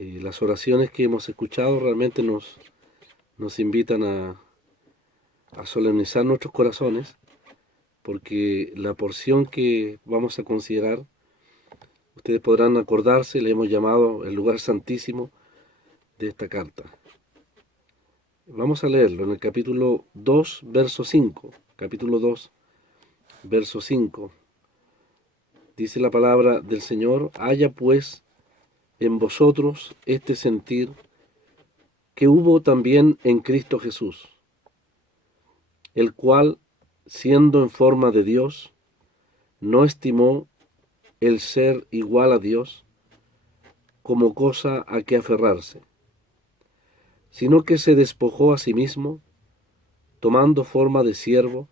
Las oraciones que hemos escuchado realmente nos invitan a solemnizar nuestros corazones, porque la porción que vamos a considerar, ustedes podrán acordarse, le hemos llamado el lugar santísimo de esta carta. Vamos a leerlo en el capítulo 2, verso 5. Capítulo 2, verso 5. Dice la palabra del Señor: haya pues en vosotros este sentir que hubo también en Cristo Jesús, el cual, siendo en forma de Dios, no estimó el ser igual a Dios como cosa a que aferrarse, sino que se despojó a sí mismo, tomando forma de siervo,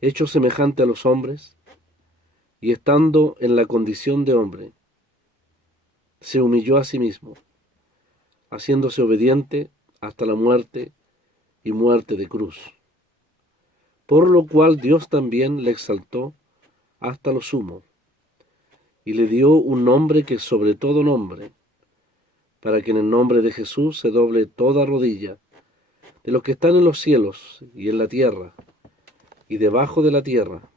hecho semejante a los hombres, y estando en la condición de hombre, se humilló a sí mismo, haciéndose obediente hasta la muerte y muerte de cruz. Por lo cual Dios también le exaltó hasta lo sumo, y le dio un nombre que es sobre todo nombre, para que en el nombre de Jesús se doble toda rodilla, de los que están en los cielos y en la tierra, y debajo de la tierra,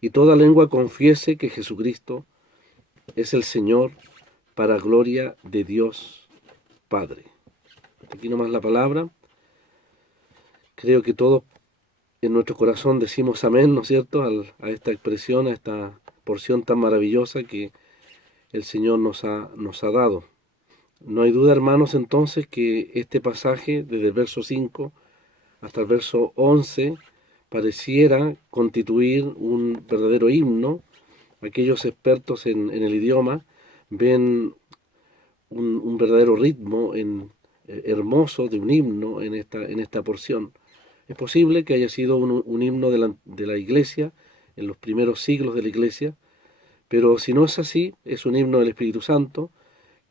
y toda lengua confiese que Jesucristo es el Señor, para gloria de Dios Padre. Aquí nomás la palabra. Creo que todos en nuestro corazón decimos amén, ¿no es cierto?, a esta expresión, a esta porción tan maravillosa que el Señor nos ha dado. No hay duda, hermanos, entonces, que este pasaje, desde el verso 5 hasta el verso 11, pareciera constituir un verdadero himno. Aquellos expertos en el idioma ven un verdadero ritmo hermoso de un himno en esta porción. Es posible que haya sido un himno de la iglesia, en los primeros siglos de la iglesia, pero si no es así, es un himno del Espíritu Santo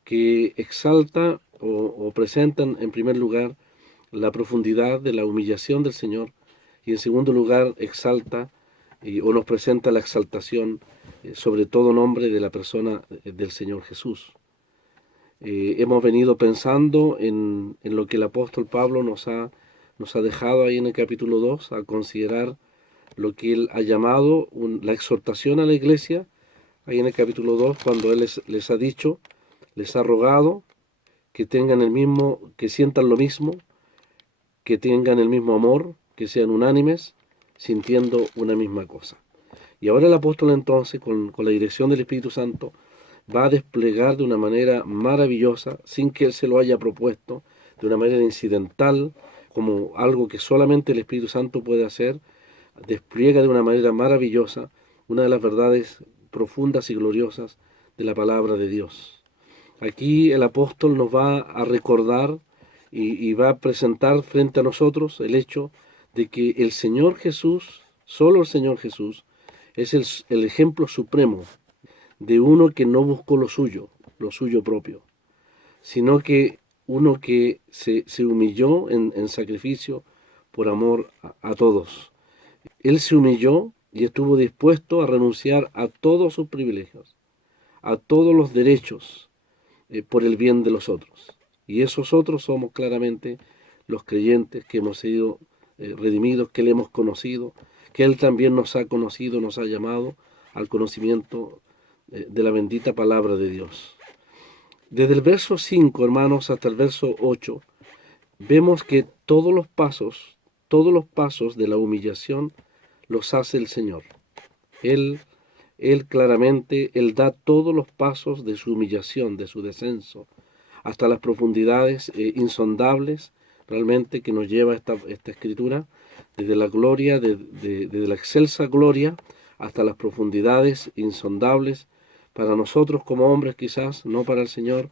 que exalta o presenta en primer lugar la profundidad de la humillación del Señor, y en segundo lugar exalta o nos presenta la exaltación sobre todo nombre de la persona del Señor Jesús. Hemos venido pensando en lo que el apóstol Pablo nos ha dejado ahí en el capítulo 2, al considerar lo que él ha llamado la exhortación a la iglesia, ahí en el capítulo 2, cuando él les ha dicho, les ha rogado que tengan el mismo, que sientan lo mismo, que tengan el mismo amor, que sean unánimes, sintiendo una misma cosa. Y ahora el apóstol entonces, con la dirección del Espíritu Santo, va a desplegar de una manera maravillosa, sin que él se lo haya propuesto, de una manera incidental, como algo que solamente el Espíritu Santo puede hacer, despliega de una manera maravillosa una de las verdades profundas y gloriosas de la palabra de Dios. Aquí el apóstol nos va a recordar y va a presentar frente a nosotros el hecho de que el Señor Jesús, solo el Señor Jesús, es el ejemplo supremo de uno que no buscó lo suyo propio, sino que uno que se humilló en sacrificio por amor a todos. Él se humilló y estuvo dispuesto a renunciar a todos sus privilegios, a todos los derechos, por el bien de los otros. Y esos otros somos claramente los creyentes que hemos sido redimidos, que le hemos conocido, que Él también nos ha conocido, nos ha llamado al conocimiento de la bendita palabra de Dios. Desde el verso 5, hermanos, hasta el verso 8, vemos que todos los pasos de la humillación los hace el Señor. Él claramente, Él da todos los pasos de su humillación, de su descenso, hasta las profundidades insondables, realmente, que nos lleva esta escritura, desde la gloria, desde la excelsa gloria, hasta las profundidades insondables, para nosotros como hombres quizás, no para el Señor,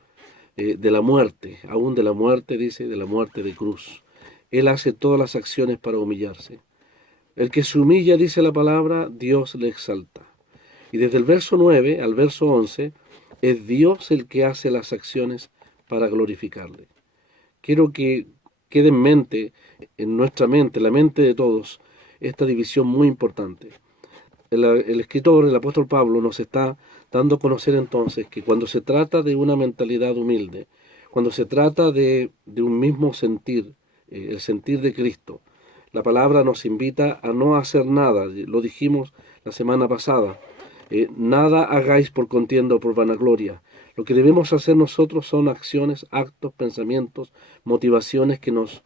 de la muerte, aún de la muerte, dice, de la muerte de cruz. Él hace todas las acciones para humillarse. El que se humilla, dice la palabra, Dios le exalta. Y desde el verso 9 al verso 11, es Dios el que hace las acciones para glorificarle. Quiero que quede en nuestra mente, en la mente de todos, esta división muy importante. El escritor, el apóstol Pablo, nos está dando a conocer entonces que cuando se trata de una mentalidad humilde, cuando se trata de un mismo sentir, el sentir de Cristo, la palabra nos invita a no hacer nada, lo dijimos la semana pasada, nada hagáis por contienda o por vanagloria. Lo que debemos hacer nosotros son acciones, actos, pensamientos, motivaciones que nos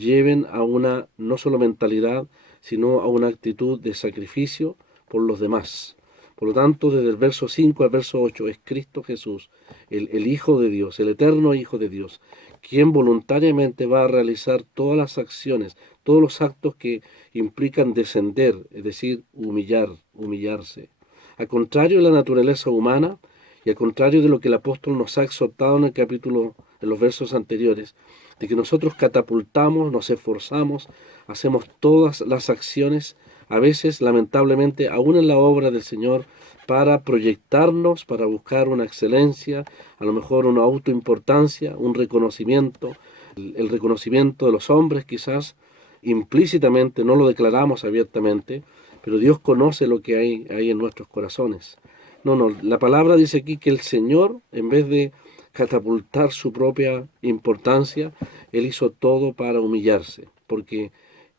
lleven a una no solo mentalidad, sino a una actitud de sacrificio por los demás. Por lo tanto, desde el verso 5 al verso 8 es Cristo Jesús, el Hijo de Dios, el eterno Hijo de Dios, quien voluntariamente va a realizar todas las acciones, todos los actos que implican descender, es decir, humillarse. Al contrario de la naturaleza humana, y al contrario de lo que el apóstol nos ha exhortado en el capítulo, en los versos anteriores, de que nosotros catapultamos, nos esforzamos, hacemos todas las acciones, a veces lamentablemente aún en la obra del Señor, para proyectarnos, para buscar una excelencia, a lo mejor una autoimportancia, un reconocimiento, el reconocimiento de los hombres quizás, implícitamente, no lo declaramos abiertamente, pero Dios conoce lo que hay en nuestros corazones. No, la palabra dice aquí que el Señor, en vez de catapultar su propia importancia, Él hizo todo para humillarse, porque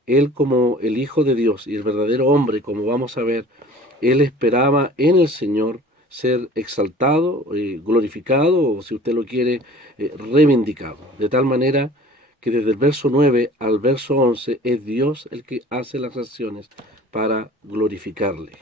Él como el Hijo de Dios y el verdadero hombre, como vamos a ver, Él esperaba en el Señor ser exaltado, glorificado, o si usted lo quiere, reivindicado. De tal manera que desde el verso 9 al verso 11 es Dios el que hace las acciones para glorificarle.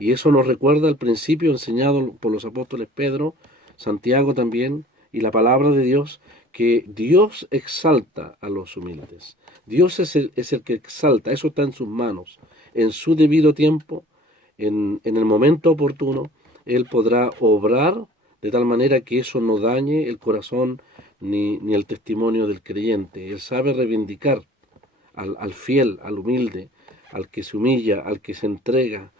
Y eso nos recuerda el principio enseñado por los apóstoles Pedro, Santiago también, y la palabra de Dios, que Dios exalta a los humildes. Dios es el que exalta, eso está en sus manos. En su debido tiempo, en el momento oportuno, Él podrá obrar de tal manera que eso no dañe el corazón ni el testimonio del creyente. Él sabe reivindicar al fiel, al humilde, al que se humilla, al que se entrega.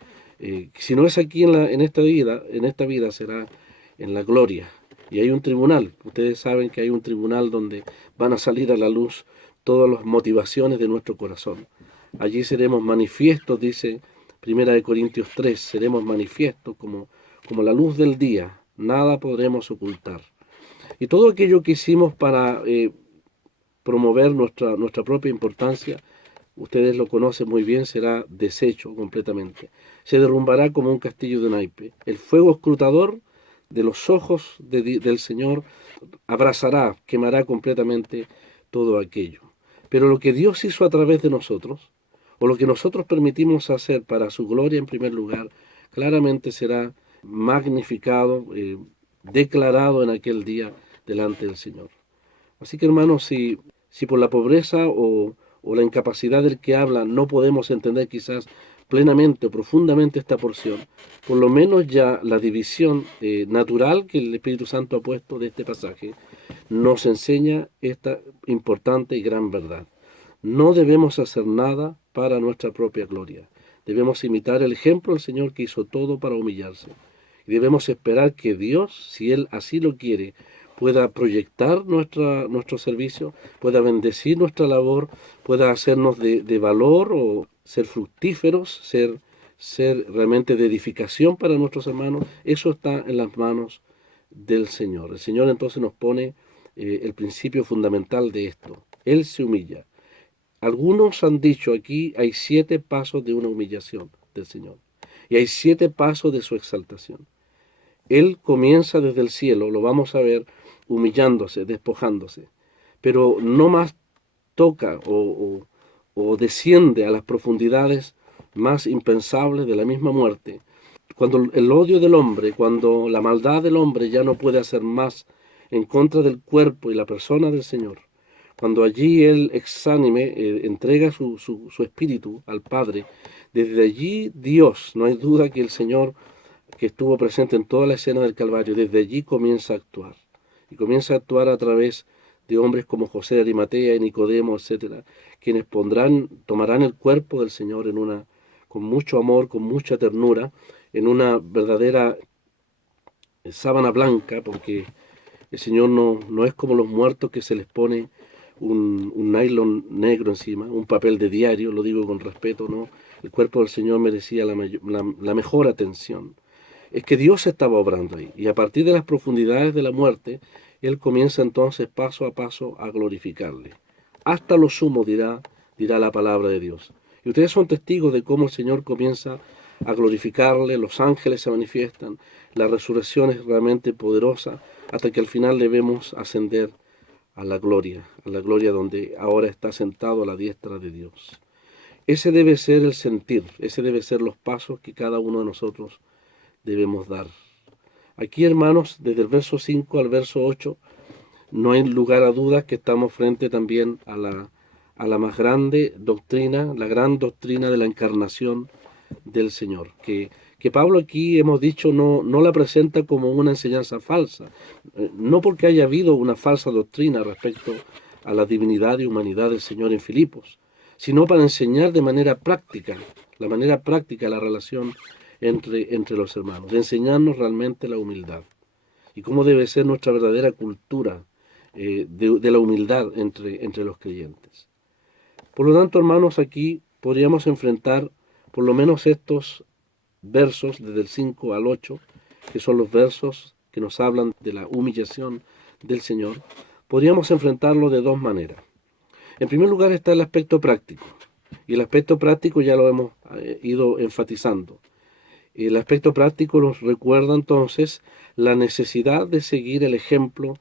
Si no es aquí en esta vida será en la gloria. Y hay un tribunal. Ustedes saben que hay un tribunal donde van a salir a la luz todas las motivaciones de nuestro corazón. Allí seremos manifiestos, dice Primera de Corintios 3, seremos manifiestos como la luz del día. Nada podremos ocultar. Y todo aquello que hicimos para promover nuestra propia importancia, ustedes lo conocen muy bien, será deshecho completamente. Se derrumbará como un castillo de naipe. El fuego escrutador de los ojos del Señor abrazará, quemará completamente todo aquello. Pero lo que Dios hizo a través de nosotros, o lo que nosotros permitimos hacer para su gloria en primer lugar, claramente será magnificado, declarado en aquel día delante del Señor. Así que hermanos, si por la pobreza o la incapacidad del que habla no podemos entender quizás plenamente o profundamente esta porción, por lo menos ya la división natural que el Espíritu Santo ha puesto de este pasaje nos enseña esta importante y gran verdad. No debemos hacer nada para nuestra propia gloria. Debemos imitar el ejemplo del Señor que hizo todo para humillarse. Y debemos esperar que Dios, si Él así lo quiere, pueda proyectar nuestro servicio, pueda bendecir nuestra labor, pueda hacernos de valor o ser fructíferos, ser realmente de edificación para nuestros hermanos. Eso está en las manos del Señor. El Señor entonces nos pone el principio fundamental de esto. Él se humilla. Algunos han dicho aquí hay 7 pasos de una humillación del Señor y hay 7 pasos de su exaltación. Él comienza desde el cielo, lo vamos a ver, humillándose, despojándose, pero no más toca o desciende a las profundidades más impensables de la misma muerte. Cuando el odio del hombre, cuando la maldad del hombre ya no puede hacer más en contra del cuerpo y la persona del Señor, cuando allí Él exánime entrega su espíritu al Padre, desde allí Dios, no hay duda que el Señor que estuvo presente en toda la escena del Calvario, desde allí comienza a actuar. Y comienza a actuar a través de hombres como José de Arimatea y Nicodemo, etcétera, quienes tomarán el cuerpo del Señor con mucho amor, con mucha ternura, en una verdadera sábana blanca, porque el Señor no es como los muertos que se les pone un nylon negro encima, un papel de diario, lo digo con respeto, ¿no? El cuerpo del Señor merecía la mejor atención. es que Dios estaba obrando ahí. Y a partir de las profundidades de la muerte, Él comienza entonces paso a paso a glorificarle. Hasta lo sumo dirá la palabra de Dios. Y ustedes son testigos de cómo el Señor comienza a glorificarle, los ángeles se manifiestan, la resurrección es realmente poderosa, hasta que al final le vemos ascender a la gloria donde ahora está sentado a la diestra de Dios. Ese debe ser el sentir, ese debe ser los pasos que cada uno de nosotros debemos dar. Aquí, hermanos, desde el verso 5 al verso 8, no hay lugar a dudas que estamos frente también a la más grande doctrina, la gran doctrina de la encarnación del Señor, que Pablo aquí hemos dicho no la presenta como una enseñanza falsa, no porque haya habido una falsa doctrina respecto a la divinidad y humanidad del Señor en Filipos, sino para enseñar de manera práctica, la relación entre los hermanos, de enseñarnos realmente la humildad y cómo debe ser nuestra verdadera cultura de la humildad entre los creyentes. Por lo tanto, hermanos, aquí podríamos enfrentar por lo menos estos versos desde el 5 al 8, que son los versos que nos hablan de la humillación del Señor. Podríamos enfrentarlo de dos maneras. En primer lugar está el aspecto práctico, y el aspecto práctico ya lo hemos ido enfatizando. El aspecto práctico nos recuerda entonces la necesidad de seguir el ejemplo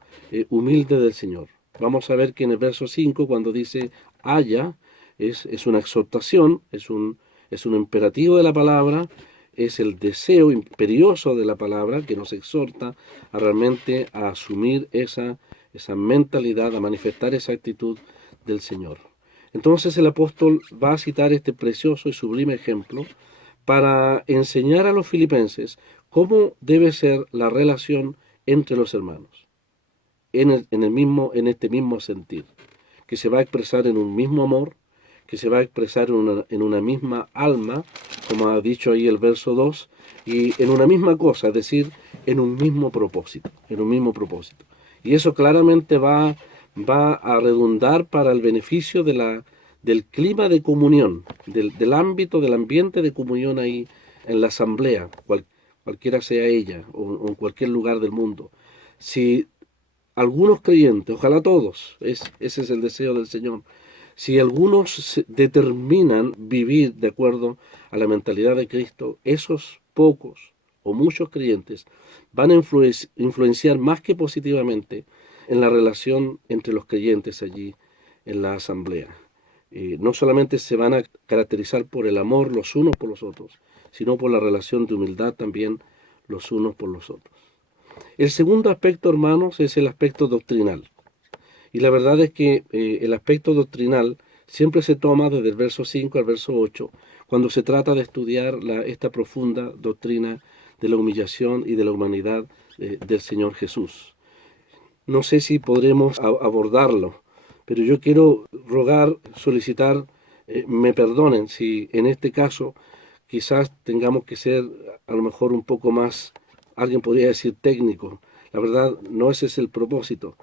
humilde del Señor. Vamos a ver que en el verso 5, cuando dice haya, es una exhortación, es un imperativo de la palabra, es el deseo imperioso de la palabra que nos exhorta a realmente a asumir esa mentalidad, a manifestar esa actitud del Señor. Entonces el apóstol va a citar este precioso y sublime ejemplo para enseñar a los filipenses cómo debe ser la relación entre los hermanos, en este mismo sentir, que se va a expresar en un mismo amor, que se va a expresar en una misma alma, como ha dicho ahí el verso 2, y en una misma cosa, es decir, en un mismo propósito, Y eso claramente va a redundar para el beneficio del clima de comunión, del ámbito, del ambiente de comunión ahí en la asamblea, cualquiera sea ella, o en cualquier lugar del mundo. Si algunos creyentes, ojalá todos, ese es el deseo del Señor, si algunos determinan vivir de acuerdo a la mentalidad de Cristo, esos pocos o muchos creyentes van a influenciar más que positivamente en la relación entre los creyentes allí en la asamblea. No solamente se van a caracterizar por el amor los unos por los otros, sino por la relación de humildad también los unos por los otros. El segundo aspecto, hermanos, es el aspecto doctrinal. Y la verdad es que el aspecto doctrinal siempre se toma desde el verso 5 al verso 8, cuando se trata de estudiar esta profunda doctrina de la humillación y de la humanidad del Señor Jesús. No sé si podremos abordarlo, pero yo quiero solicitar, me perdonen si en este caso quizás tengamos que ser a lo mejor un poco más, alguien podría decir técnico. La verdad, no ese es el propósito.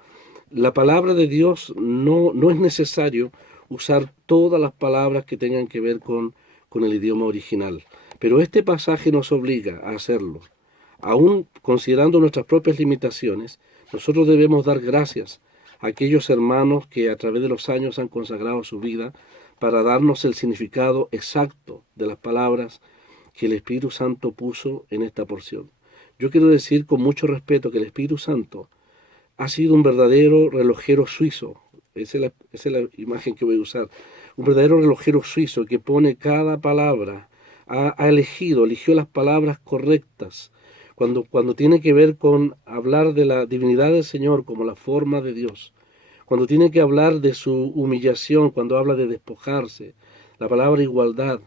La palabra de Dios no es necesario usar todas las palabras que tengan que ver con el idioma original, pero este pasaje nos obliga a hacerlo. Aún considerando nuestras propias limitaciones, nosotros debemos dar gracias a aquellos hermanos que a través de los años han consagrado su vida para darnos el significado exacto de las palabras que el Espíritu Santo puso en esta porción. Yo quiero decir con mucho respeto que el Espíritu Santo ha sido un verdadero relojero suizo. Esa es la imagen que voy a usar. Un verdadero relojero suizo que pone cada palabra, eligió las palabras correctas. Cuando tiene que ver con hablar de la divinidad del Señor como la forma de Dios, cuando tiene que hablar de su humillación, cuando habla de despojarse, la palabra igualdad,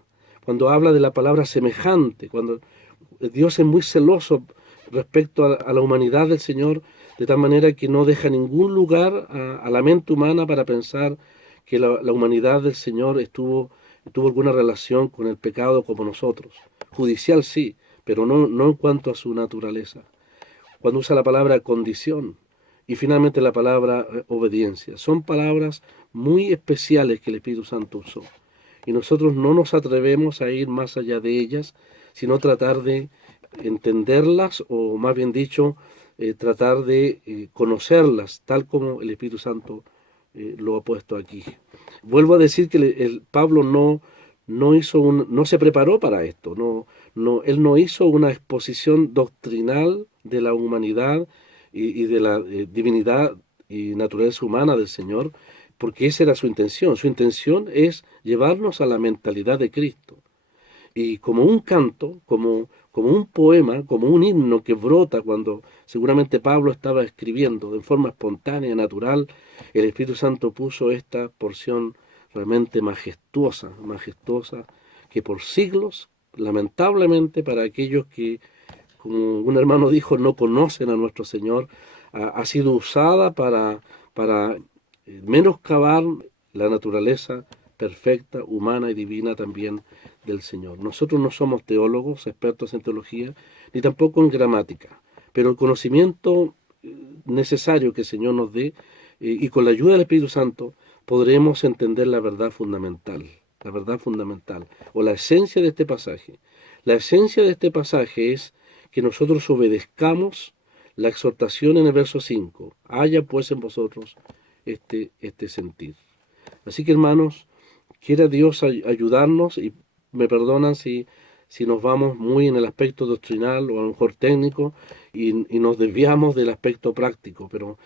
cuando habla de la palabra semejante, cuando Dios es muy celoso respecto a la humanidad del Señor, de tal manera que no deja ningún lugar a la mente humana para pensar que la humanidad del Señor tuvo alguna relación con el pecado como nosotros. Judicial sí, pero no en cuanto a su naturaleza. Cuando usa la palabra condición y finalmente la palabra obediencia, son palabras muy especiales que el Espíritu Santo usó. Y nosotros no nos atrevemos a ir más allá de ellas, sino tratar de entenderlas o más bien dicho, tratar de conocerlas tal como el Espíritu Santo lo ha puesto aquí. Vuelvo a decir que Pablo no se preparó para esto, él no hizo una exposición doctrinal de la humanidad y de la divinidad y naturaleza humana del Señor, porque esa era su intención. Su intención es llevarnos a la mentalidad de Cristo. Y como un canto, como un poema, como un himno que brota cuando seguramente Pablo estaba escribiendo de forma espontánea, natural, el Espíritu Santo puso esta porción realmente majestuosa, majestuosa, que por siglos, lamentablemente para aquellos que, como un hermano dijo, no conocen a nuestro Señor, ha sido usada para menoscabar la naturaleza perfecta, humana y divina también del Señor. Nosotros no somos teólogos, expertos en teología, ni tampoco en gramática, pero el conocimiento necesario que el Señor nos dé y con la ayuda del Espíritu Santo podremos entender la verdad fundamental o la esencia de este pasaje. La esencia de este pasaje es que nosotros obedezcamos la exhortación en el verso 5. Haya pues en vosotros este sentir. Así que hermanos, quiera Dios ayudarnos y me perdonan si nos vamos muy en el aspecto doctrinal o a lo mejor técnico y nos desviamos del aspecto práctico, pero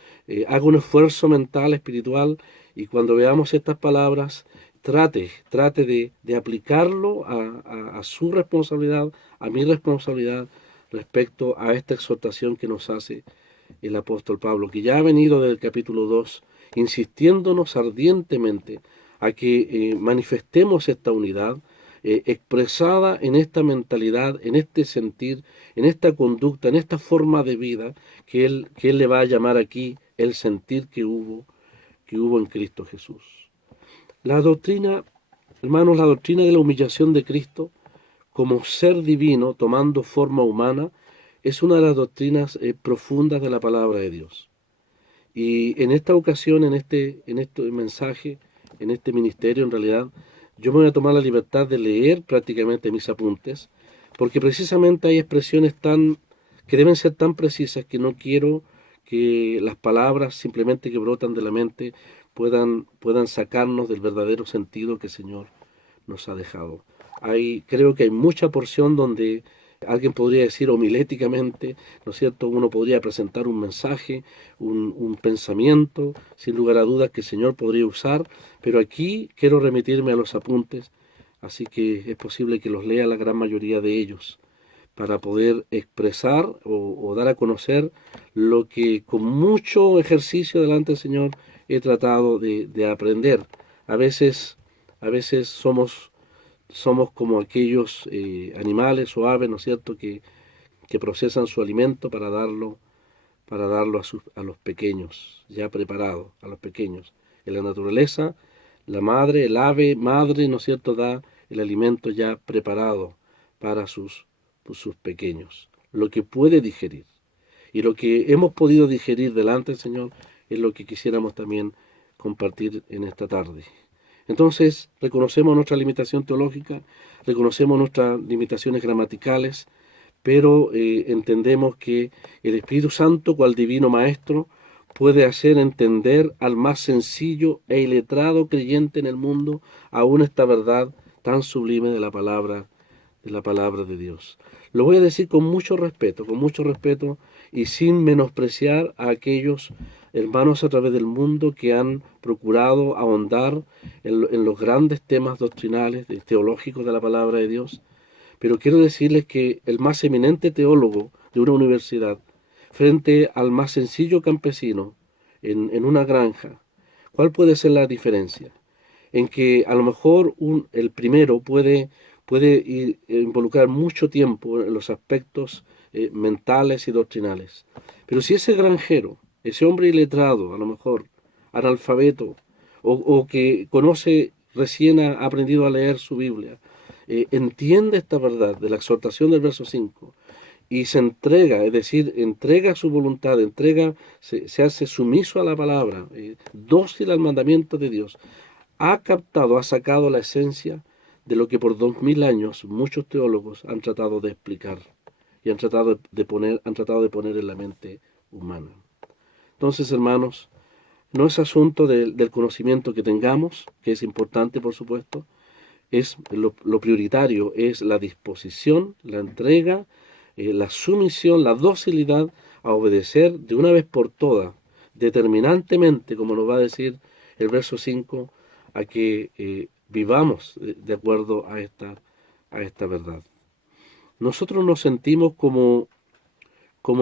haga un esfuerzo mental, espiritual y cuando veamos estas palabras, trate de aplicarlo a su responsabilidad, a mi responsabilidad respecto a esta exhortación que nos hace el apóstol Pablo, que ya ha venido del capítulo 2 insistiéndonos ardientemente a que manifestemos esta unidad expresada en esta mentalidad, en este sentir, en esta conducta, en esta forma de vida que él le va a llamar aquí el sentir que hubo en Cristo Jesús. La doctrina, hermanos, la doctrina de la humillación de Cristo como ser divino tomando forma humana es una de las doctrinas profundas de la palabra de Dios. Y en esta ocasión, en este mensaje, en este ministerio, en realidad, yo me voy a tomar la libertad de leer prácticamente mis apuntes, porque precisamente hay expresiones que deben ser tan precisas que no quiero que las palabras simplemente que brotan de la mente puedan sacarnos del verdadero sentido que el Señor nos ha dejado. Creo que hay mucha porción donde alguien podría decir homiléticamente, ¿no es cierto? Uno podría presentar un mensaje, un pensamiento, sin lugar a dudas que el Señor podría usar, pero aquí quiero remitirme a los apuntes, así que es posible que los lea la gran mayoría de ellos, para poder expresar o dar a conocer lo que con mucho ejercicio delante del Señor he tratado de aprender. A veces, a veces somos como aquellos animales o aves, ¿no es cierto?, que procesan su alimento para darlo a los pequeños, ya preparado, a los pequeños. En la naturaleza, la madre, el ave madre, ¿no es cierto?, da el alimento ya preparado para sus pequeños, lo que puede digerir. Y lo que hemos podido digerir delante del Señor es lo que quisiéramos también compartir en esta tarde. Entonces, reconocemos nuestra limitación teológica, reconocemos nuestras limitaciones gramaticales, pero entendemos que el Espíritu Santo, cual divino Maestro, puede hacer entender al más sencillo e iletrado creyente en el mundo aún esta verdad tan sublime de la palabra de Dios. Lo voy a decir con mucho respeto y sin menospreciar a aquellos hermanos a través del mundo que han procurado ahondar en los grandes temas doctrinales, teológicos de la palabra de Dios. Pero quiero decirles que el más eminente teólogo de una universidad, frente al más sencillo campesino en una granja, ¿cuál puede ser la diferencia? En que a lo mejor el primero puede involucrar mucho tiempo en los aspectos mentales y doctrinales. Pero si ese granjero, ese hombre iletrado, a lo mejor analfabeto, o que recién ha aprendido a leer su Biblia, entiende esta verdad de la exhortación del verso 5 y se entrega, es decir, entrega su voluntad, se hace sumiso a la palabra, dócil al mandamiento de Dios, ha sacado la esencia de lo que por 2000 años muchos teólogos han tratado de explicar. y han tratado de poner en la mente humana. Entonces, hermanos, no es asunto del conocimiento que tengamos, que es importante, por supuesto, es lo prioritario, es la disposición, la entrega, la sumisión, la docilidad a obedecer de una vez por todas, determinantemente, como nos va a decir el verso 5, a que vivamos de acuerdo a esta verdad. Nosotros nos sentimos como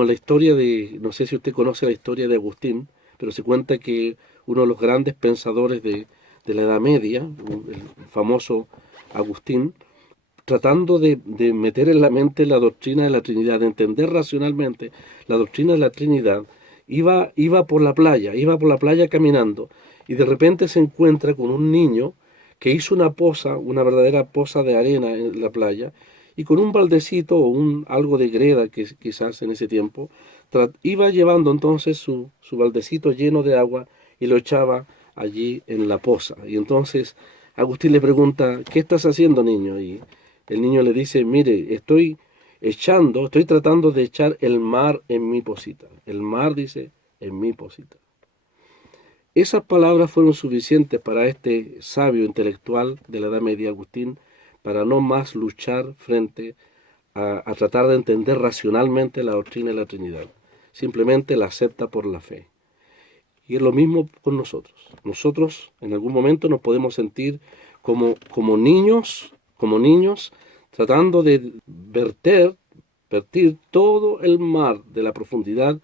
la historia de, no sé si usted conoce la historia de Agustín, pero se cuenta que uno de los grandes pensadores de la Edad Media, el famoso Agustín, tratando de meter en la mente la doctrina de la Trinidad, de entender racionalmente la doctrina de la Trinidad, iba por la playa caminando, y de repente se encuentra con un niño que hizo una poza, una verdadera poza de arena en la playa, y con un baldecito o algo de greda que quizás en ese tiempo, iba llevando entonces su baldecito lleno de agua y lo echaba allí en la poza. Y entonces Agustín le pregunta, ¿qué estás haciendo, niño? Y el niño le dice, mire, estoy tratando de echar el mar en mi pocita. El mar, dice, en mi pocita. Esas palabras fueron suficientes para este sabio intelectual de la Edad Media, Agustín, para no más luchar frente a tratar de entender racionalmente la doctrina de la Trinidad. Simplemente la acepta por la fe. Y es lo mismo con nosotros. Nosotros en algún momento nos podemos sentir como niños, tratando de vertir todo el mar de la profundidad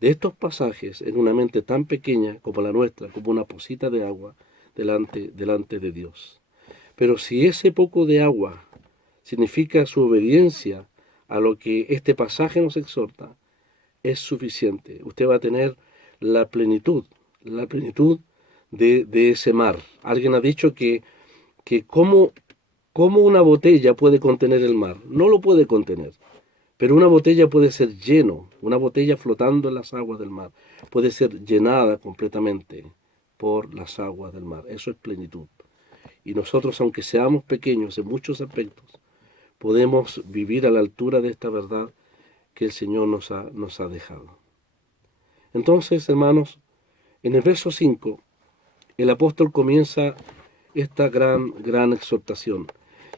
de estos pasajes en una mente tan pequeña como la nuestra, como una pocita de agua delante de Dios. Pero si ese poco de agua significa su obediencia a lo que este pasaje nos exhorta, es suficiente. Usted va a tener la plenitud de ese mar. Alguien ha dicho que cómo una botella puede contener el mar. No lo puede contener. Pero una botella puede ser lleno, una botella flotando en las aguas del mar, puede ser llenada completamente por las aguas del mar. Eso es plenitud. Y nosotros, aunque seamos pequeños en muchos aspectos, podemos vivir a la altura de esta verdad que el Señor nos ha dejado. Entonces, hermanos, en el verso 5, el apóstol comienza esta gran exhortación.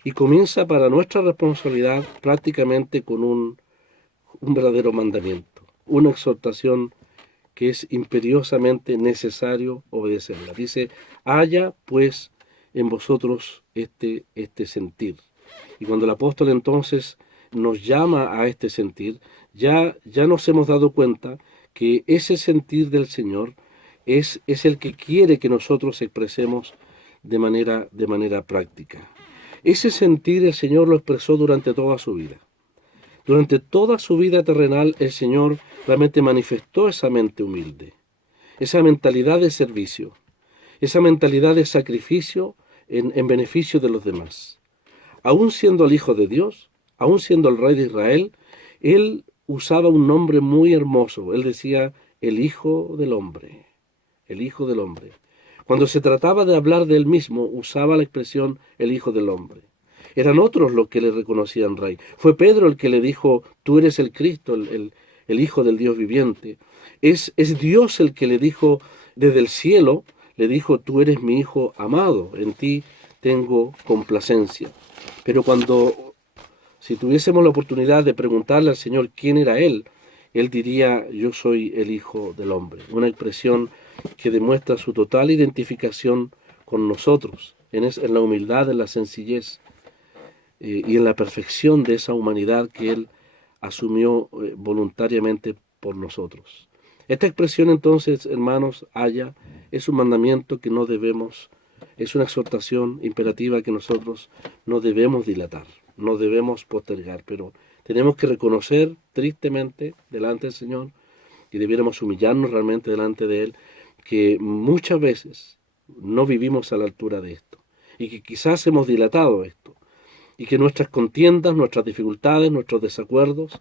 Y comienza para nuestra responsabilidad prácticamente con un verdadero mandamiento, una exhortación que es imperiosamente necesario obedecerla. Dice, haya pues en vosotros este sentir. Y cuando el apóstol entonces nos llama a este sentir, ya nos hemos dado cuenta que ese sentir del Señor es el que quiere que nosotros expresemos de manera práctica. Ese sentir el Señor lo expresó durante toda su vida. Durante toda su vida terrenal el Señor realmente manifestó esa mente humilde, esa mentalidad de servicio, esa mentalidad de sacrificio en beneficio de los demás. Aún siendo el Hijo de Dios, aún siendo el Rey de Israel, Él usaba un nombre muy hermoso. Él decía el Hijo del Hombre, el Hijo del Hombre. Cuando se trataba de hablar de Él mismo, usaba la expresión el Hijo del Hombre. Eran otros los que le reconocían rey. Fue Pedro el que le dijo, tú eres el Cristo, el Hijo del Dios viviente. Es Dios el que le dijo desde el cielo, le dijo, tú eres mi Hijo amado, en ti tengo complacencia. Pero si tuviésemos la oportunidad de preguntarle al Señor quién era Él, Él diría, yo soy el Hijo del Hombre. Una expresión que demuestra su total identificación con nosotros, en la humildad, en la sencillez y en la perfección de esa humanidad que Él asumió voluntariamente por nosotros. Esta expresión entonces, hermanos, es un mandamiento que no debemos, es una exhortación imperativa que nosotros no debemos dilatar, no debemos postergar, pero tenemos que reconocer tristemente delante del Señor y debiéramos humillarnos realmente delante de Él que muchas veces no vivimos a la altura de esto y que quizás hemos dilatado esto y que nuestras contiendas, nuestras dificultades, nuestros desacuerdos,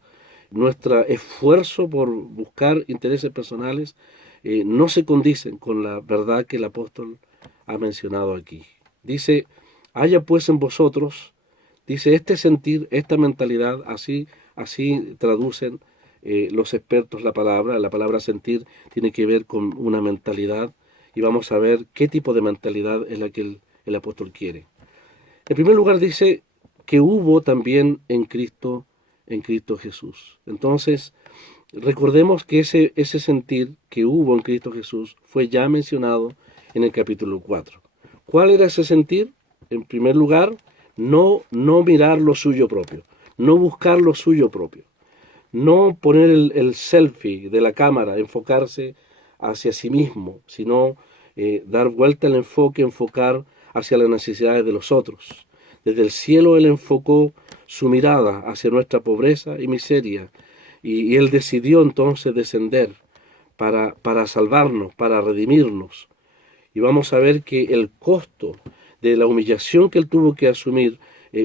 nuestro esfuerzo por buscar intereses personales no se condicen con la verdad que el apóstol ha mencionado aquí. Dice, haya pues en vosotros, dice, este sentir, esta mentalidad, así así traducen los expertos la palabra. La palabra sentir tiene que ver con una mentalidad y vamos a ver qué tipo de mentalidad es la que el apóstol quiere. En primer lugar dice que hubo también en Cristo Jesús. Entonces, recordemos que ese sentir que hubo en Cristo Jesús fue ya mencionado en el capítulo 4. ¿Cuál era ese sentir? En primer lugar, no mirar lo suyo propio, no buscar lo suyo propio, no poner el selfie de la cámara, enfocarse hacia sí mismo, sino dar vuelta el enfoque, enfocar hacia las necesidades de los otros. Desde el cielo Él enfocó su mirada hacia nuestra pobreza y miseria, y Él decidió entonces descender para salvarnos, para redimirnos. Y vamos a ver que el costo de la humillación que Él tuvo que asumir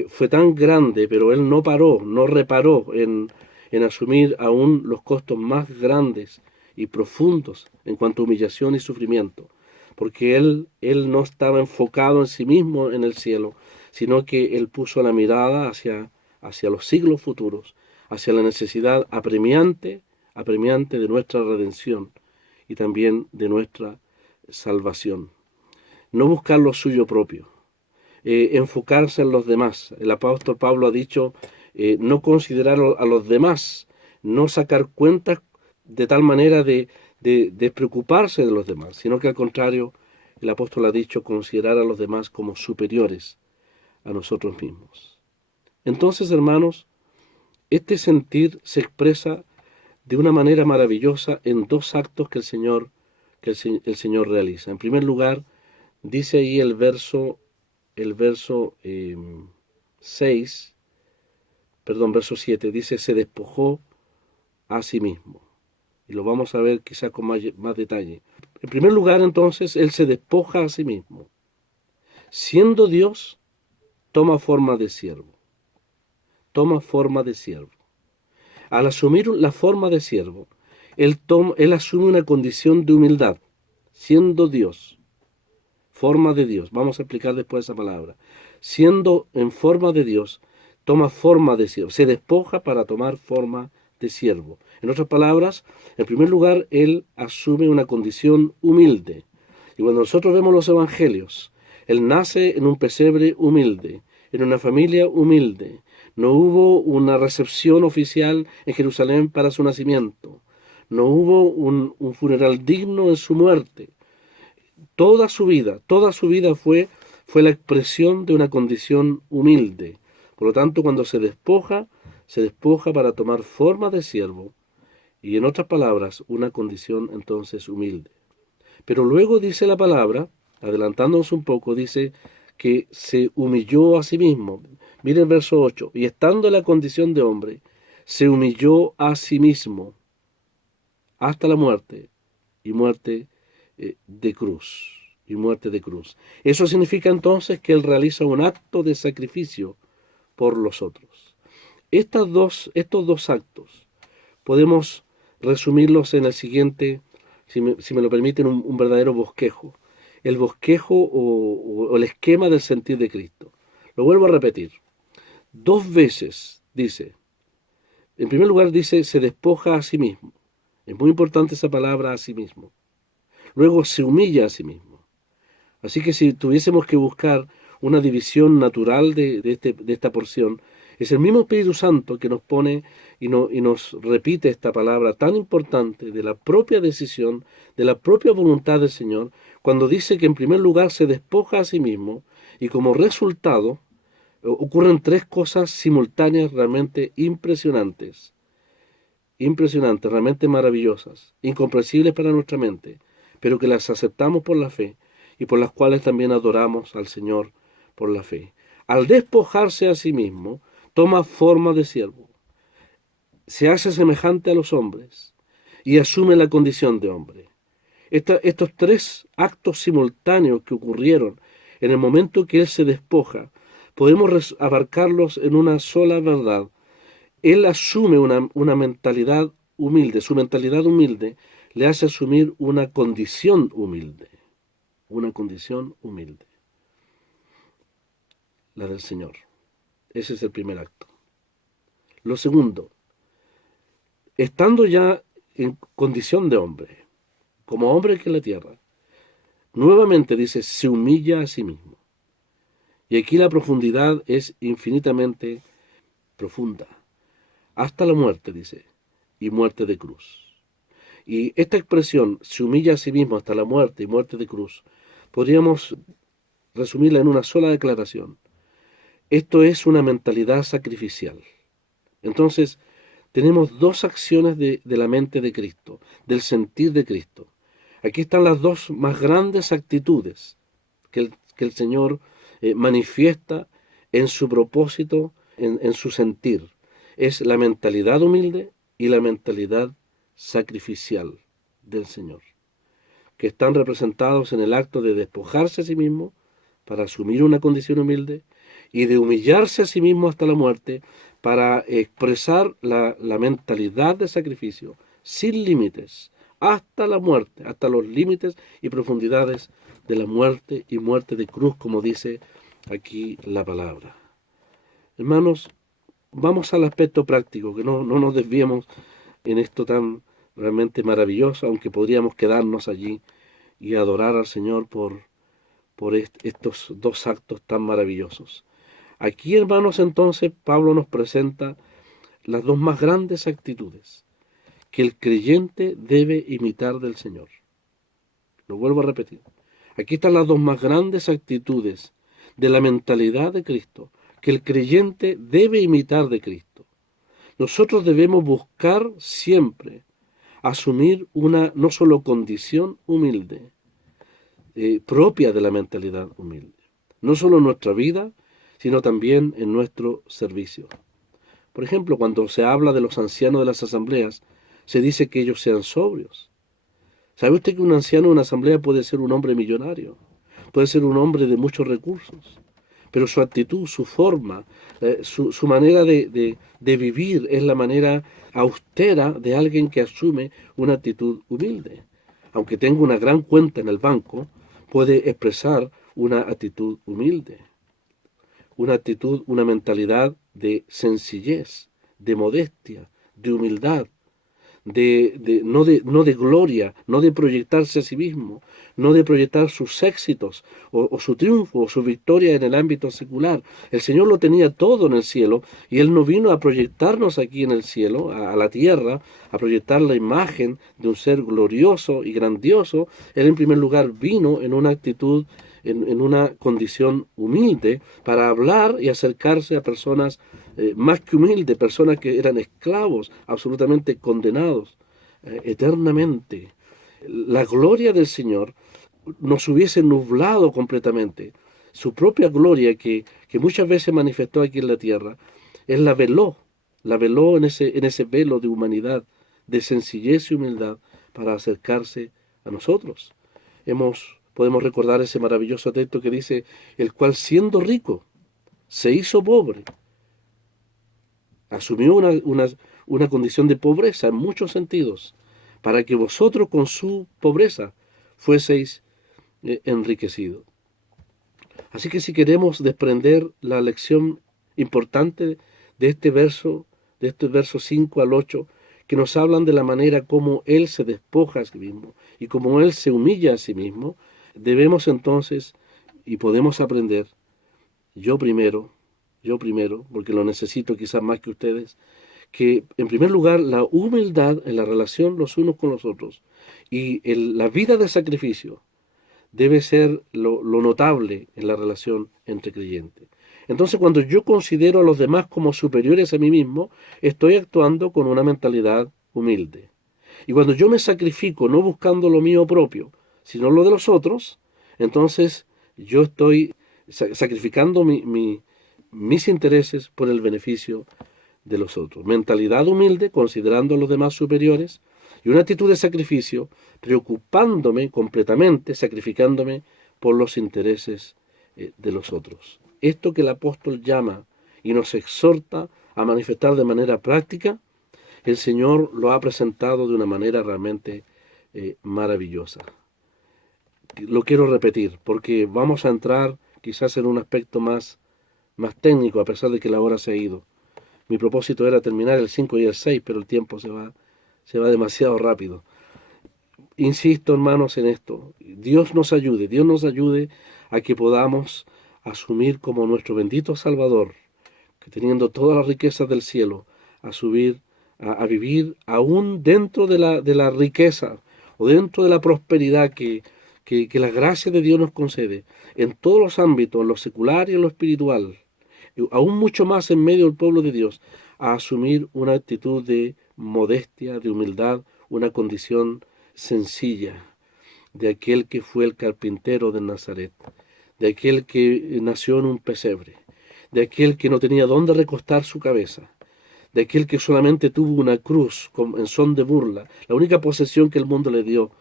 fue tan grande, pero Él no paró, no reparó en asumir aún los costos más grandes y profundos en cuanto a humillación y sufrimiento, porque él no estaba enfocado en sí mismo en el cielo, sino que Él puso la mirada hacia los siglos futuros, hacia la necesidad apremiante de nuestra redención y también de nuestra salvación. No buscar lo suyo propio, enfocarse en los demás. El apóstol Pablo ha dicho, no considerar a los demás, no sacar cuentas de tal manera de preocuparse de los demás, sino que al contrario, el apóstol ha dicho considerar a los demás como superiores a nosotros mismos. Entonces, hermanos, este sentir se expresa de una manera maravillosa en dos actos que el Señor realiza. En primer lugar, dice ahí el verso 6, perdón, verso 7, dice, se despojó a sí mismo. Y lo vamos a ver quizá con más detalle. En primer lugar, entonces, Él se despoja a sí mismo. Siendo Dios, toma forma de siervo. Toma forma de siervo. Al asumir la forma de siervo, él asume una condición de humildad, siendo Dios, forma de Dios. Vamos a explicar después esa palabra. Siendo en forma de Dios, toma forma de siervo, se despoja para tomar forma de siervo. En otras palabras, en primer lugar, Él asume una condición humilde. Y cuando nosotros vemos los evangelios, Él nace en un pesebre humilde, en una familia humilde. No hubo una recepción oficial en Jerusalén para su nacimiento. No hubo un funeral digno en su muerte. Toda su vida fue la expresión de una condición humilde. Por lo tanto, cuando se despoja para tomar forma de siervo, y en otras palabras, una condición entonces humilde. Pero luego dice la palabra, adelantándonos un poco, dice que se humilló a sí mismo. Mire el verso 8, y estando en la condición de hombre, se humilló a sí mismo hasta la muerte, y muerte de cruz, y muerte de cruz. Eso significa entonces que Él realiza un acto de sacrificio por los otros. Estos dos actos podemos resumirlos en el siguiente, si me lo permiten, un verdadero bosquejo. El bosquejo o el esquema del sentir de Cristo. Lo vuelvo a repetir. Dos veces dice, en primer lugar dice, se despoja a sí mismo. Es muy importante esa palabra, a sí mismo. Luego se humilla a sí mismo. Así que si tuviésemos que buscar una división natural de esta porción, es el mismo Espíritu Santo que nos pone y nos repite esta palabra tan importante de la propia decisión, de la propia voluntad del Señor, cuando dice que en primer lugar se despoja a sí mismo y como resultado ocurren tres cosas simultáneas realmente impresionantes, realmente maravillosas, incomprensibles para nuestra mente, pero que las aceptamos por la fe y por las cuales también adoramos al Señor por la fe. Al despojarse a sí mismo, toma forma de siervo, se hace semejante a los hombres y asume la condición de hombre. Estos tres actos simultáneos que ocurrieron en el momento que Él se despoja, podemos abarcarlos en una sola verdad. Él asume una mentalidad humilde, su mentalidad humilde le hace asumir una condición humilde, la del Señor. Ese es el primer acto. Lo segundo, estando ya en condición de hombre, como hombre que en la tierra, nuevamente dice, se humilla a sí mismo. Y aquí la profundidad es infinitamente profunda, hasta la muerte, dice, y muerte de cruz. Y esta expresión, se humilla a sí mismo hasta la muerte y muerte de cruz, podríamos resumirla en una sola declaración. Esto es una mentalidad sacrificial. Entonces, tenemos dos acciones de la mente de Cristo, del sentir de Cristo. Aquí están las dos más grandes actitudes que el Señor manifiesta en su propósito, en su sentir. Es la mentalidad humilde y la mentalidad sacrificial del Señor, que están representados en el acto de despojarse a sí mismo para asumir una condición humilde y de humillarse a sí mismo hasta la muerte para expresar la mentalidad de sacrificio sin límites, hasta la muerte, hasta los límites y profundidades de la muerte y muerte de cruz, como dice aquí la palabra. Hermanos, vamos al aspecto práctico, que no nos desviemos en esto tan realmente maravilloso, aunque podríamos quedarnos allí y adorar al Señor por estos dos actos tan maravillosos. Aquí, hermanos, entonces Pablo nos presenta las dos más grandes actitudes que el creyente debe imitar del Señor. Lo vuelvo a repetir. Aquí están las dos más grandes actitudes de la mentalidad de Cristo que el creyente debe imitar de Cristo. Nosotros debemos buscar siempre asumir una no solo condición humilde, propia de la mentalidad humilde, no solo en nuestra vida, sino también en nuestro servicio. Por ejemplo, cuando se habla de los ancianos de las asambleas, se dice que ellos sean sobrios. ¿Sabe usted que un anciano de una asamblea puede ser un hombre millonario? Puede ser un hombre de muchos recursos, pero su actitud, su forma, su manera de vivir es la manera austera de alguien que asume una actitud humilde. Aunque tenga una gran cuenta en el banco, puede expresar una actitud humilde, una actitud, una mentalidad de sencillez, de modestia, de humildad, no de gloria, no de proyectarse a sí mismo, no de proyectar sus éxitos o su triunfo o su victoria en el ámbito secular. El Señor lo tenía todo en el cielo y Él no vino a proyectarnos aquí en el cielo, a la tierra, a proyectar la imagen de un ser glorioso y grandioso. Él en primer lugar vino en una actitud, en una condición humilde para hablar y acercarse a personas más que humildes, personas que eran esclavos, absolutamente condenados eternamente. La gloria del Señor nos hubiese nublado completamente. Su propia gloria, que muchas veces manifestó aquí en la tierra, Él la veló en ese velo de humanidad, de sencillez y humildad, para acercarse a nosotros. Podemos recordar ese maravilloso texto que dice, el cual siendo rico, se hizo pobre. Asumió una condición de pobreza en muchos sentidos, para que vosotros con su pobreza fueseis enriquecidos. Así que si queremos desprender la lección importante de estos versos 5 al 8, que nos hablan de la manera como Él se despoja a sí mismo y como Él se humilla a sí mismo, debemos entonces, y podemos aprender, yo primero, porque lo necesito quizás más que ustedes, que en primer lugar la humildad en la relación los unos con los otros y la vida de sacrificio debe ser lo notable en la relación entre creyentes. Entonces, cuando yo considero a los demás como superiores a mí mismo, estoy actuando con una mentalidad humilde. Y cuando yo me sacrifico no buscando lo mío propio, sino lo de los otros, entonces yo estoy sacrificando mis intereses por el beneficio de los otros. Mentalidad humilde, considerando a los demás superiores, y una actitud de sacrificio, preocupándome completamente, sacrificándome por los intereses de los otros. Esto que el apóstol llama y nos exhorta a manifestar de manera práctica, el Señor lo ha presentado de una manera realmente maravillosa. Lo quiero repetir, porque vamos a entrar quizás en un aspecto más técnico, a pesar de que la hora se ha ido. Mi propósito era terminar el 5 y el 6, pero el tiempo se va se va demasiado rápido. Insisto, hermanos, en esto. Dios nos ayude a que podamos asumir como nuestro bendito Salvador, que teniendo todas las riquezas del cielo, a vivir aún dentro de la riqueza o dentro de la prosperidad que la gracia de Dios nos concede, en todos los ámbitos, en lo secular y en lo espiritual, y aún mucho más en medio del pueblo de Dios, a asumir una actitud de modestia, de humildad, una condición sencilla de aquel que fue el carpintero de Nazaret, de aquel que nació en un pesebre, de aquel que no tenía dónde recostar su cabeza, de aquel que solamente tuvo una cruz en son de burla. La única posesión que el mundo le dio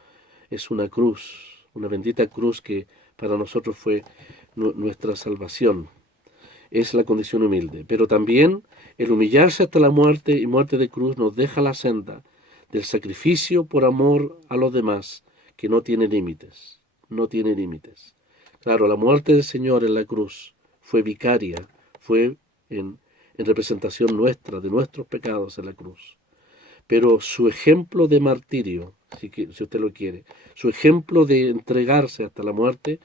es una cruz, una bendita cruz que para nosotros fue nuestra salvación. Es la condición humilde, pero también el humillarse hasta la muerte y muerte de cruz nos deja la senda del sacrificio por amor a los demás, que no tiene límites, no tiene límites. Claro, la muerte del Señor en la cruz fue vicaria, fue en representación nuestra, de nuestros pecados en la cruz. Pero su ejemplo de martirio, si usted lo quiere, su ejemplo de entregarse hasta la muerte,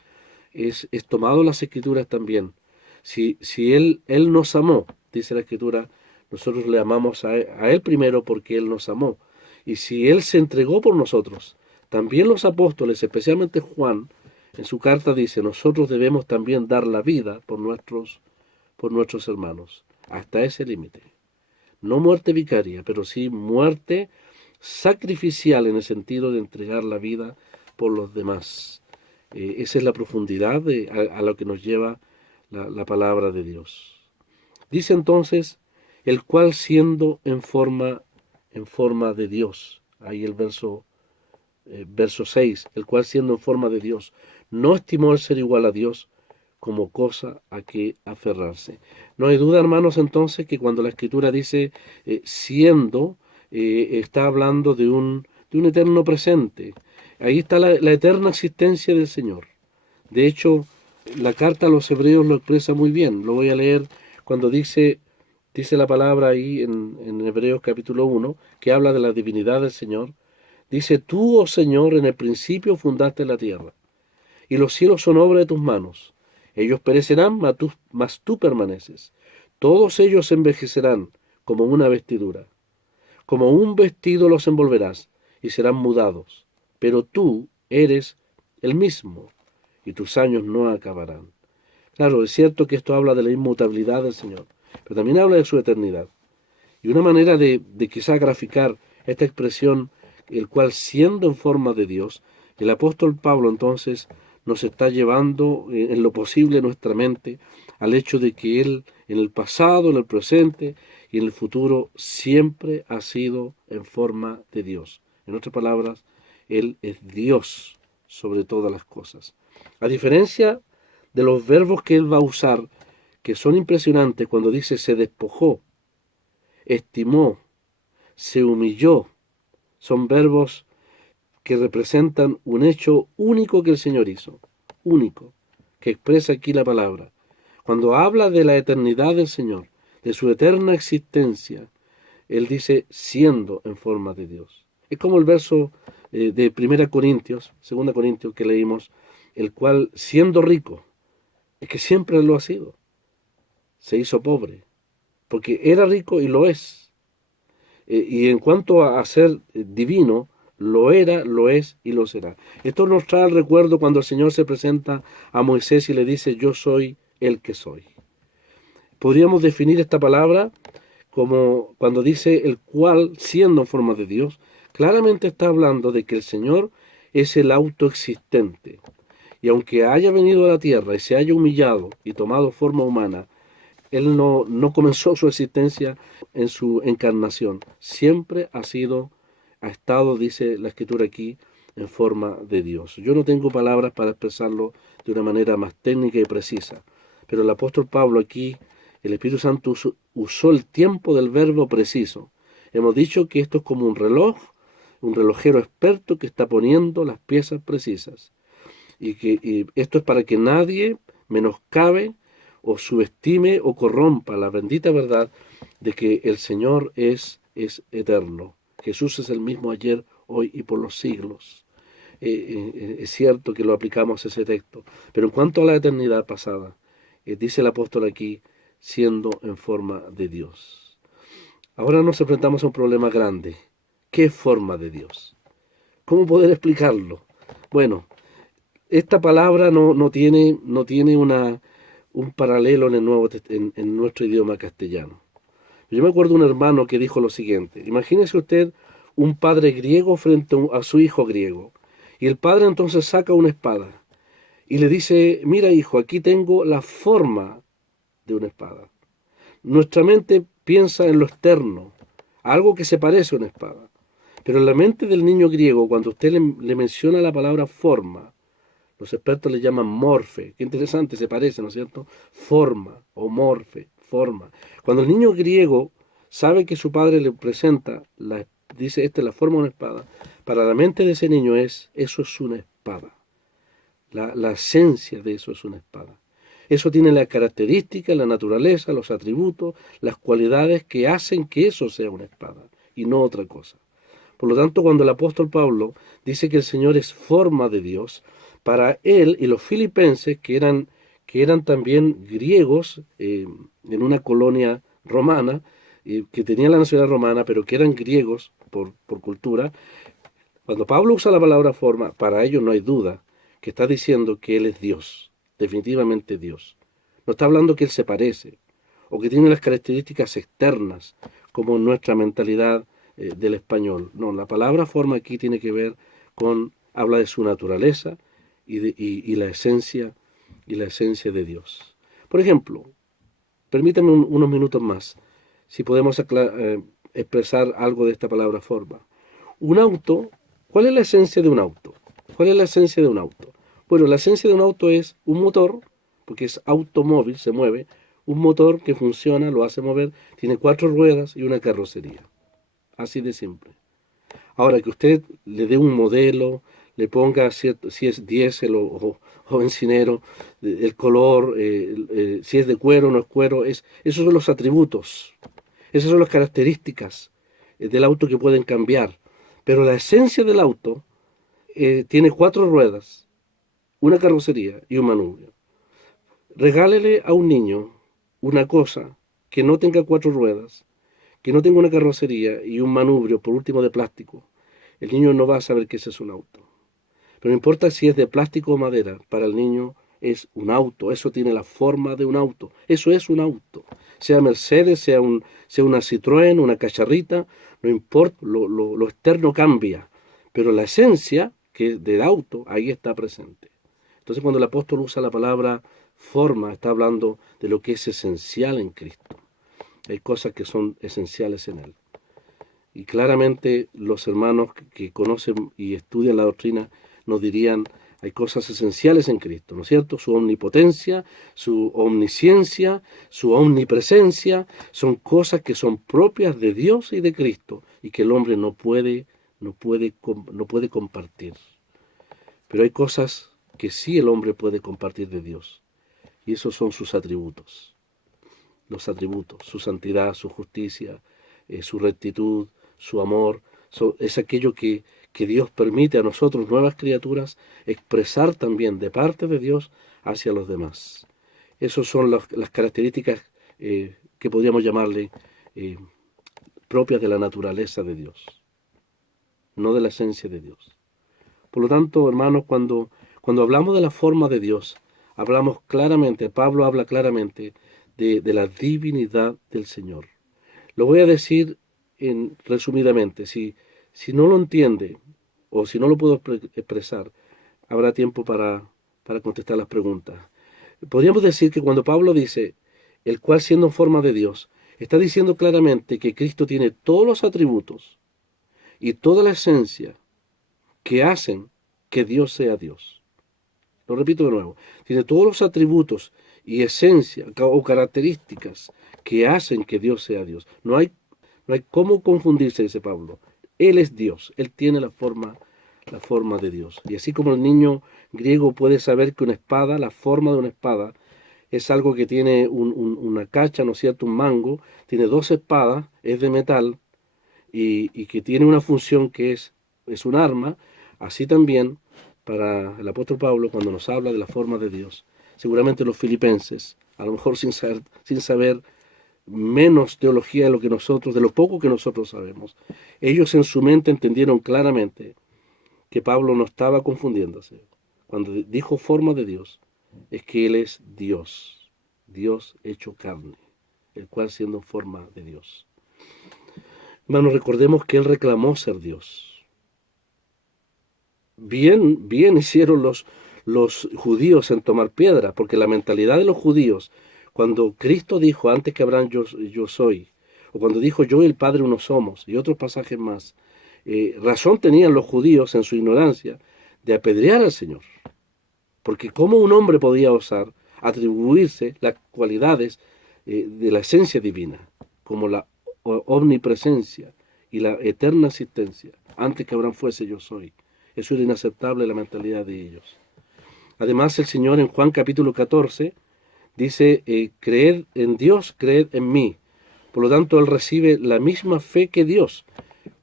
es tomado en las Escrituras también. Si él nos amó, dice la Escritura, nosotros le amamos a Él primero porque Él nos amó. Y si Él se entregó por nosotros, también los apóstoles, especialmente Juan, en su carta dice, nosotros debemos también dar la vida por nuestros hermanos, hasta ese límite. No muerte vicaria, pero sí muerte sacrificial en el sentido de entregar la vida por los demás. Esa es la profundidad a lo que nos lleva la palabra de Dios. Dice entonces, el cual siendo en forma de Dios, ahí el verso 6, el cual siendo en forma de Dios, no estimó el ser igual a Dios como cosa a que aferrarse. No hay duda, hermanos, entonces, que cuando la Escritura dice siendo, está hablando de un eterno presente. Ahí está la eterna existencia del Señor. De hecho, la carta a los hebreos lo expresa muy bien. Lo voy a leer cuando dice la palabra ahí en Hebreos capítulo 1, que habla de la divinidad del Señor. Dice, tú, oh Señor, en el principio fundaste la tierra, y los cielos son obra de tus manos. Ellos perecerán, mas tú permaneces. Todos ellos envejecerán como una vestidura. Como un vestido los envolverás, y serán mudados. Pero tú eres el mismo, y tus años no acabarán. Claro, es cierto que esto habla de la inmutabilidad del Señor, pero también habla de su eternidad. Y una manera de quizá graficar esta expresión, el cual siendo en forma de Dios, el apóstol Pablo entonces nos está llevando en lo posible nuestra mente al hecho de que Él en el pasado, en el presente y en el futuro siempre ha sido en forma de Dios. En otras palabras, Él es Dios sobre todas las cosas. A diferencia de los verbos que Él va a usar, que son impresionantes cuando dice se despojó, estimó, se humilló, son verbos que representan un hecho único que el Señor hizo, único, que expresa aquí la palabra. Cuando habla de la eternidad del Señor, de su eterna existencia, Él dice siendo en forma de Dios. Es como el verso de 2 Corintios que leímos, el cual siendo rico, es que siempre lo ha sido, se hizo pobre, porque era rico y lo es. Y en cuanto a ser divino, lo era, lo es y lo será. Esto nos trae al recuerdo cuando el Señor se presenta a Moisés y le dice, yo soy el que soy. Podríamos definir esta palabra como cuando dice el cual, siendo en forma de Dios, claramente está hablando de que el Señor es el autoexistente. Y aunque haya venido a la tierra y se haya humillado y tomado forma humana, Él no comenzó su existencia en su encarnación. Siempre ha estado, dice la Escritura aquí, en forma de Dios. Yo no tengo palabras para expresarlo de una manera más técnica y precisa, pero el apóstol Pablo aquí, el Espíritu Santo usó el tiempo del verbo preciso. Hemos dicho que esto es como un reloj, un relojero experto que está poniendo las piezas precisas. Y esto es para que nadie menoscabe o subestime o corrompa la bendita verdad de que el Señor es eterno. Jesús es el mismo ayer, hoy y por los siglos. Es cierto que lo aplicamos a ese texto, pero en cuanto a la eternidad pasada, dice el apóstol aquí, siendo en forma de Dios. Ahora nos enfrentamos a un problema grande. ¿Qué forma de Dios? ¿Cómo poder explicarlo? Bueno, esta palabra no tiene un paralelo en, en nuestro idioma castellano. Yo me acuerdo de un hermano que dijo lo siguiente: imagínese usted un padre griego frente a su hijo griego, y el padre entonces saca una espada y le dice: mira hijo, aquí tengo la forma de una espada. Nuestra mente piensa en lo externo, algo que se parece a una espada. Pero en la mente del niño griego, cuando usted le menciona la palabra forma, los expertos le llaman morfe. Qué interesante, se parece, ¿no es cierto? Forma o morfe, forma. Cuando el niño griego sabe que su padre le presenta, dice, esta es la forma de una espada, para la mente de ese niño eso es una espada. La esencia de eso es una espada. Eso tiene la característica, la naturaleza, los atributos, las cualidades que hacen que eso sea una espada y no otra cosa. Por lo tanto, cuando el apóstol Pablo dice que el Señor es forma de Dios, para él y los filipenses, que eran también griegos en una colonia romana, que tenían la nacionalidad romana, pero que eran griegos por cultura, cuando Pablo usa la palabra forma, para ellos no hay duda que está diciendo que Él es Dios, definitivamente Dios. No está hablando que Él se parece o que tiene las características externas, como en nuestra mentalidad del español. No, la palabra forma aquí tiene que ver habla de su naturaleza y la esencia de Dios. Por ejemplo, permítame unos minutos más, si podemos expresar algo de esta palabra forma. Un auto, ¿cuál es la esencia de un auto? ¿Cuál es la esencia de un auto? Bueno, la esencia de un auto es un motor, porque es automóvil, se mueve, un motor que funciona, lo hace mover, tiene 4 ruedas y una carrocería. Así de simple. Ahora, que usted le dé un modelo, le ponga si es diésel o bencinero, el color, si es de cuero o no es cuero, esos son los atributos, esas son las características del auto que pueden cambiar. Pero la esencia del auto tiene 4 ruedas, una carrocería y un manubrio. Regálele a un niño una cosa que no tenga 4 ruedas, que no tenga una carrocería y un manubrio, por último, de plástico. El niño no va a saber que ese es un auto. Pero no importa si es de plástico o madera, para el niño es un auto, eso tiene la forma de un auto, eso es un auto. Sea Mercedes, sea una Citroën, una cacharrita, no importa, lo externo cambia, pero la esencia del auto ahí está presente. Entonces cuando el apóstol usa la palabra forma, está hablando de lo que es esencial en Cristo. Hay cosas que son esenciales en Él. Y claramente los hermanos que conocen y estudian la doctrina nos dirían, hay cosas esenciales en Cristo, ¿no es cierto? Su omnipotencia, su omnisciencia, su omnipresencia, son cosas que son propias de Dios y de Cristo y que el hombre no puede compartir. Pero hay cosas que sí el hombre puede compartir de Dios, y esos son sus atributos. Los atributos, su santidad, su justicia, su rectitud, su amor, es aquello que Dios permite a nosotros, nuevas criaturas, expresar también de parte de Dios hacia los demás. Esas son las características que podríamos llamarle propias de la naturaleza de Dios, no de la esencia de Dios. Por lo tanto, hermanos, cuando hablamos de la forma de Dios, hablamos claramente, Pablo habla claramente de la divinidad del Señor. Lo voy a decir resumidamente. Si no lo entiende o si no lo puedo expresar, habrá tiempo para contestar las preguntas. Podríamos decir que cuando Pablo dice, el cual siendo en forma de Dios, está diciendo claramente que Cristo tiene todos los atributos y toda la esencia que hacen que Dios sea Dios. Lo repito de nuevo, tiene todos los atributos y esencia o características que hacen que Dios sea Dios. No hay cómo confundirse, dice Pablo. Él es Dios, Él tiene la forma de Dios. Y así como el niño griego puede saber que una espada, la forma de una espada, es algo que tiene una cacha, ¿no es cierto?, un mango, tiene 2 espadas, es de metal, y que tiene una función que es un arma, así también para el apóstol Pablo cuando nos habla de la forma de Dios. Seguramente los filipenses, a lo mejor sin saber menos teología de lo que nosotros, de lo poco que nosotros sabemos, ellos en su mente entendieron claramente que Pablo no estaba confundiéndose. Cuando dijo forma de Dios, es que Él es Dios, Dios hecho carne, el cual siendo forma de Dios. Hermanos, recordemos que Él reclamó ser Dios. Bien hicieron los judíos en tomar piedra, porque la mentalidad de los judíos, cuando Cristo dijo, antes que Abraham yo soy, o cuando dijo yo y el Padre uno somos, y otros pasajes más, razón tenían los judíos en su ignorancia de apedrear al Señor. Porque cómo un hombre podía osar atribuirse las cualidades de la esencia divina, como la omnipresencia y la eterna existencia, antes que Abraham fuese yo soy. Eso era inaceptable en la mentalidad de ellos. Además, el Señor en Juan capítulo 14 dice, creed en Dios, creed en mí. Por lo tanto, Él recibe la misma fe que Dios.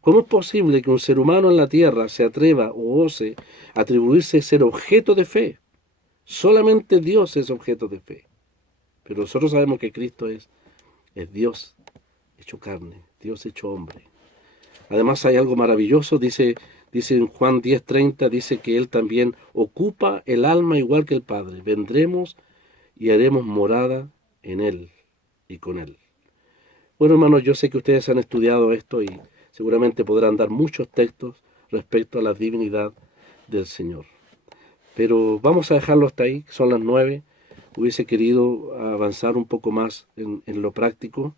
¿Cómo es posible que un ser humano en la tierra se atreva o ose atribuirse a ser objeto de fe? Solamente Dios es objeto de fe. Pero nosotros sabemos que Cristo es Dios hecho carne, Dios hecho hombre. Además hay algo maravilloso, dice en Juan 10:30, dice que Él también ocupa el alma igual que el Padre. Vendremos y haremos morada en Él y con Él. Bueno, hermanos, yo sé que ustedes han estudiado esto y seguramente podrán dar muchos textos respecto a la divinidad del Señor. Pero vamos a dejarlo hasta ahí, son las 9. Hubiese querido avanzar un poco más en lo práctico.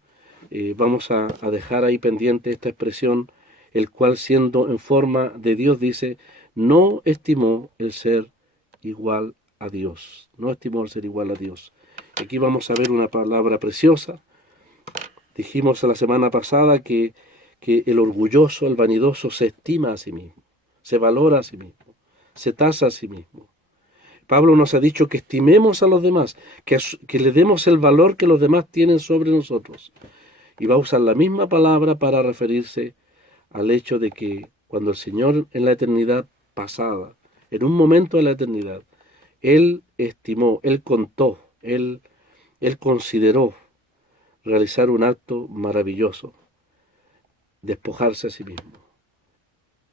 Vamos a dejar ahí pendiente esta expresión, el cual siendo en forma de Dios dice, no estimó el ser igual a Dios. No estimó el ser igual a Dios. Aquí vamos a ver una palabra preciosa. Dijimos la semana pasada que el orgulloso, el vanidoso, se estima a sí mismo, se valora a sí mismo, se tasa a sí mismo. Pablo nos ha dicho que estimemos a los demás, que le demos el valor que los demás tienen sobre nosotros. Y va a usar la misma palabra para referirse al hecho de que cuando el Señor en la eternidad pasada, en un momento de la eternidad, Él estimó, Él contó, Él consideró realizar un acto maravilloso, despojarse a sí mismo.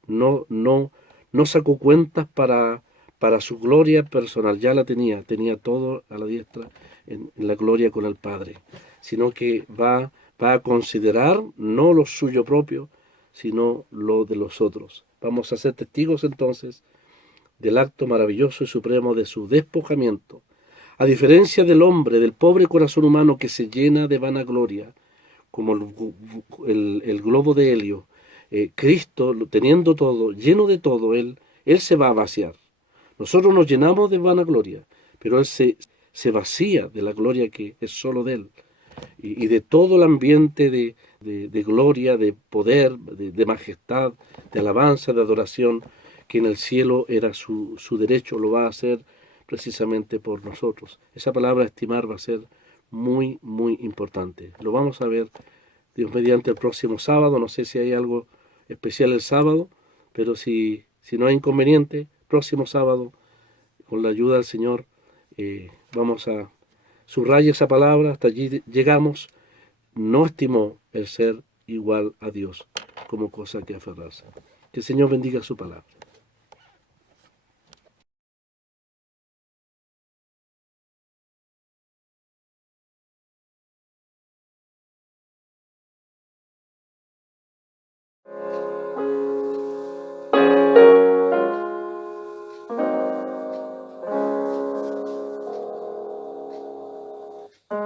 No sacó cuentas para su gloria personal, ya la tenía todo a la diestra en la gloria con el Padre, sino que va a considerar no lo suyo propio, sino lo de los otros. Vamos a ser testigos entonces del acto maravilloso y supremo de su despojamiento. A diferencia del hombre, del pobre corazón humano que se llena de vanagloria, como el globo de helio, Cristo, teniendo todo, lleno de todo, Él se va a vaciar. Nosotros nos llenamos de vanagloria, pero Él se vacía de la gloria que es solo de Él y de todo el ambiente de gloria, de poder, de majestad, de alabanza, de adoración, que en el cielo era su derecho, lo va a hacer precisamente por nosotros. Esa palabra estimar va a ser muy, muy importante. Lo vamos a ver, Dios mediante, el próximo sábado. No sé si hay algo especial el sábado, pero si no hay inconveniente, próximo sábado, con la ayuda del Señor, vamos a subrayar esa palabra, hasta allí llegamos. No estimó el ser igual a Dios como cosa que aferrarse. Que el Señor bendiga su palabra.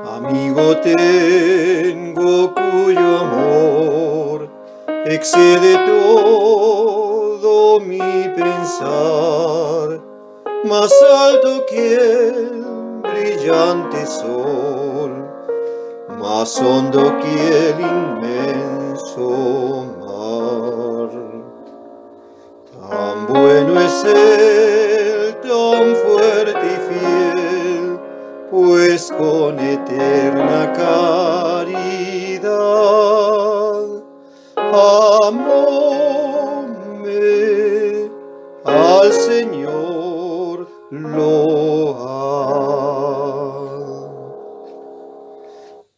Amigo tengo cuyo amor excede todo mi pensar, más alto que el brillante sol, más hondo que el inmenso mar. Tan bueno es Él, tan fuerte y fiel, pues con eterna caridad ama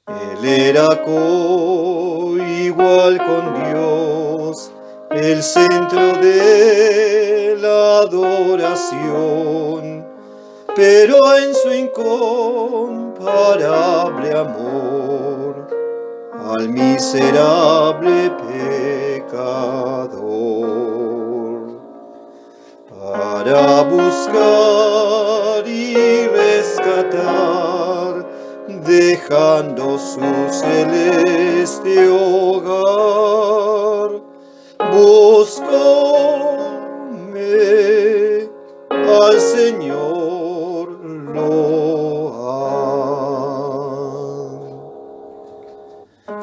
Él era igual con Dios, el centro de la adoración, pero en su incomparable amor al miserable pecador, para buscar y rescatar, dejando su celeste hogar, buscóme al Señor loar.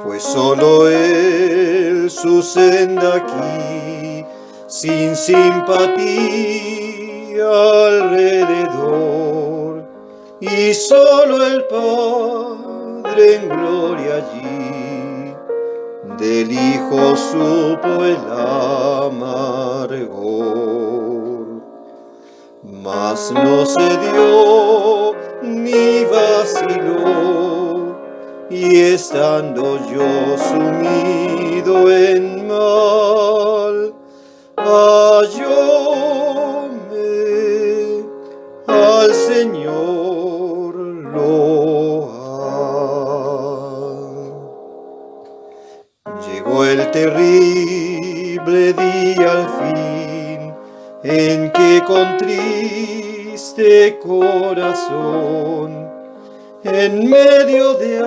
Fue solo él su senda aquí, sin simpatía alrededor, y solo el Padre en gloria allí del Hijo supo el amargor. Mas no cedió ni vaciló, y estando yo sumido en mal, hallóme al Señor loar. Llegó el terrible día al fin, en que con triste corazón, en medio de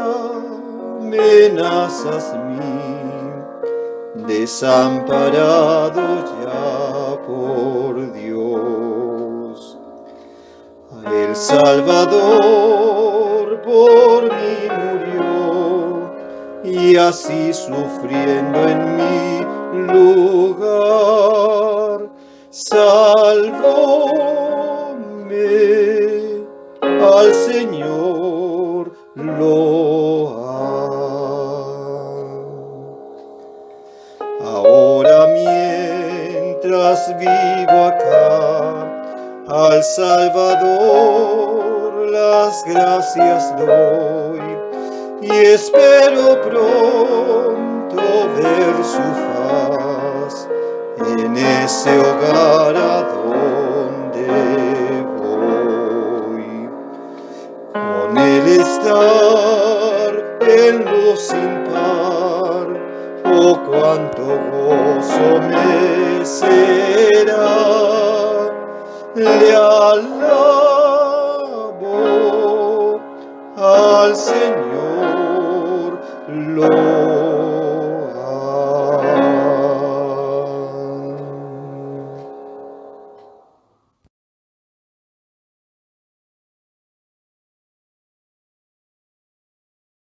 amenazas mil, desamparado ya por Dios, el Salvador por mí murió, y así sufriendo en mi lugar, salvóme al Señor loar. Ahora mientras vivo acá, al Salvador las gracias doy, y espero pronto ver su faz en ese hogar a donde voy. Con él estar en lo sin par, oh cuánto gozo me será. Le alabo al Señor.